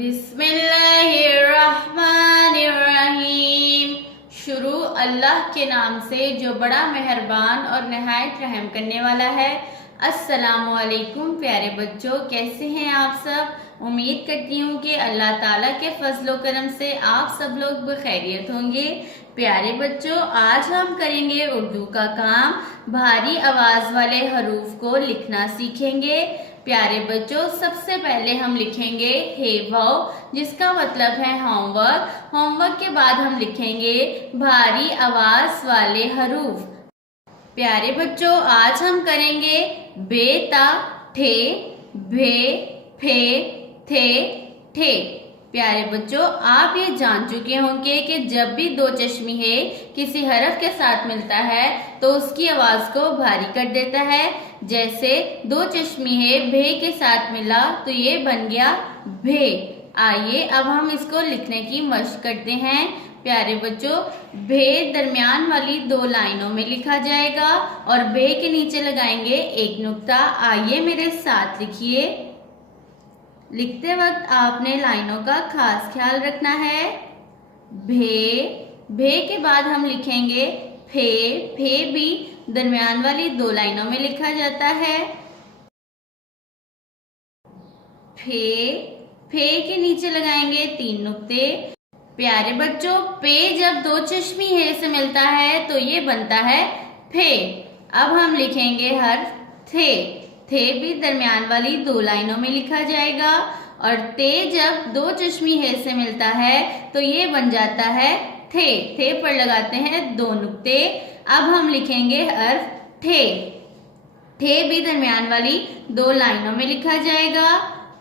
बिस्मिल्लाहिर्रहमानिर्रहीम। शुरू अल्लाह के नाम से जो बड़ा मेहरबान और नहायत रहम करने वाला है। अस्सलामु अलैकुम प्यारे बच्चों, कैसे हैं आप सब। उम्मीद करती हूँ कि अल्लाह ताला के फजलो करम से आप सब लोग बखैरियत होंगे। प्यारे बच्चों, आज हम करेंगे उर्दू का काम। भारी आवाज वाले हरूफ को लिखना सीखेंगे। प्यारे बच्चों, सबसे पहले हम लिखेंगे हे वाव, जिसका मतलब है होमवर्क। होमवर्क के बाद हम लिखेंगे भारी आवाज वाले हरूफ। प्यारे बच्चों, आज हम करेंगे बेता, ठे, भे, फे, थे, ठे। प्यारे बच्चों, आप ये जान चुके होंगे कि जब भी दो चश्मी है किसी हरफ के साथ मिलता है तो उसकी आवाज को भारी कर देता है। जैसे दो चश्मी है भे के साथ मिला तो ये बन गया भे। आइए अब हम इसको लिखने की मशक करते हैं। प्यारे बच्चों, भे दरमियान वाली दो लाइनों में लिखा जाएगा और भे के नीचे लगाएंगे एक नुक्ता। आइए मेरे साथ लिखिए। लिखते वक्त आपने लाइनों का खास ख्याल रखना है। भे, भे के बाद हम लिखेंगे फे। फे भी दरमियान वाली दो लाइनों में लिखा जाता है। फे, फे के नीचे लगाएंगे तीन नुक्ते। प्यारे बच्चों, पे जब दो चश्मी हे से मिलता है तो ये बनता है फे। अब हम लिखेंगे हर्फ थे। थे भी दरमियान वाली दो लाइनों में लिखा जाएगा और ते जब दो चश्मी हे से मिलता है तो ये बन जाता है थे। थे पर लगाते हैं दो नुक्ते। अब हम लिखेंगे हर्फ ठे। ठे भी दरमियान वाली दो लाइनों में लिखा जाएगा।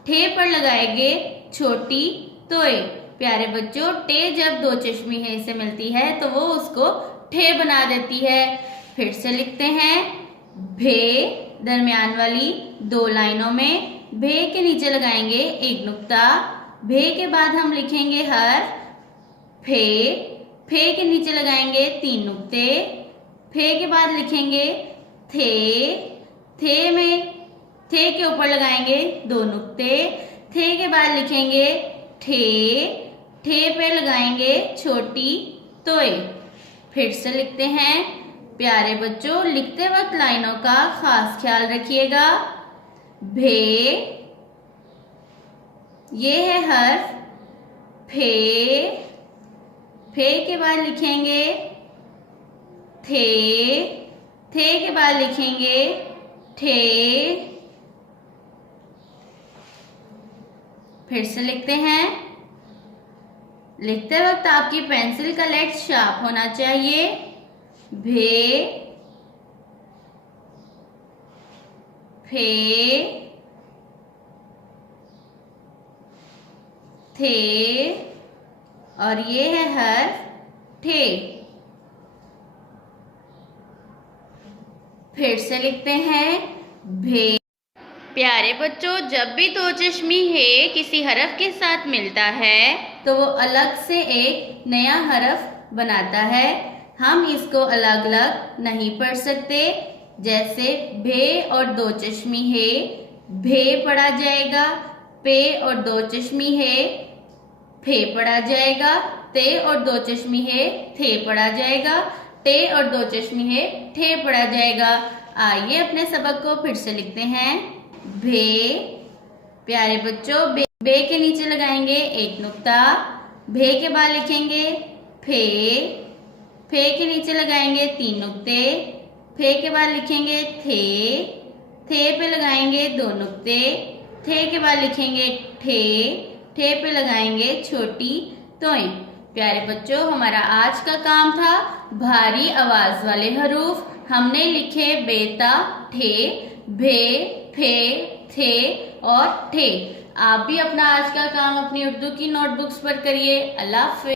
ठे पर लगाएंगे छोटी तोय। प्यारे बच्चों, टे जब दो चश्मी है से मिलती है तो वो उसको ठे बना देती है। फिर से लिखते हैं भे दरमियान वाली दो लाइनों में। भे के नीचे लगाएंगे एक नुक्ता। भे के बाद हम लिखेंगे हर्फ फे। फे के नीचे लगाएंगे तीन नुक्ते। फे के बाद लिखेंगे थे। थे में थे के ऊपर लगाएंगे दो नुक्ते। थे के बाद लिखेंगे ठे। ठे पे लगाएंगे छोटी तोय। फिर से लिखते हैं। प्यारे बच्चों, लिखते वक्त लाइनों का खास ख्याल रखिएगा। भे, ये है हर्फ फे। फे के बाद लिखेंगे थे। थे के बाद लिखेंगे ठे। फिर से लिखते हैं। लिखते वक्त आपकी पेंसिल का लेड शार्प होना चाहिए। भे, फे, थे और ये है हर्फ ठे। फिर से लिखते हैं भे। प्यारे बच्चों, जब भी दो चश्मी है किसी हरफ के साथ मिलता है तो वो अलग से एक नया हरफ बनाता है। हम इसको अलग अलग नहीं पढ़ सकते। जैसे भे और दो चश्मी है भे पढ़ा जाएगा। पे और दो चश्मी है फे पढ़ा जाएगा। ते और दो चश्मी है थे पढ़ा जाएगा। टे और दो चश्मी है ठे पढ़ा जाएगा। आइए अपने सबक को फिर से लिखते हैं। भे, प्यारे बच्चों, बे के नीचे लगाएंगे एक नुक्ता। भे के बाद लिखेंगे फे। फे के नीचे लगाएंगे तीन नुक्ते। फे के बाद लिखेंगे थे। थे पे लगाएंगे दो नुक्ते। थे के बाद लिखेंगे ठे। ठे पे लगाएंगे छोटी तोय। प्यारे बच्चों, हमारा आज का काम था भारी आवाज वाले हरूफ। हमने लिखे बेता, ठे, भे, फे, थे और ठे। आप भी अपना आज का काम अपनी उर्दू की नोटबुक्स पर करिए। अल्लाह हाफ़िज़।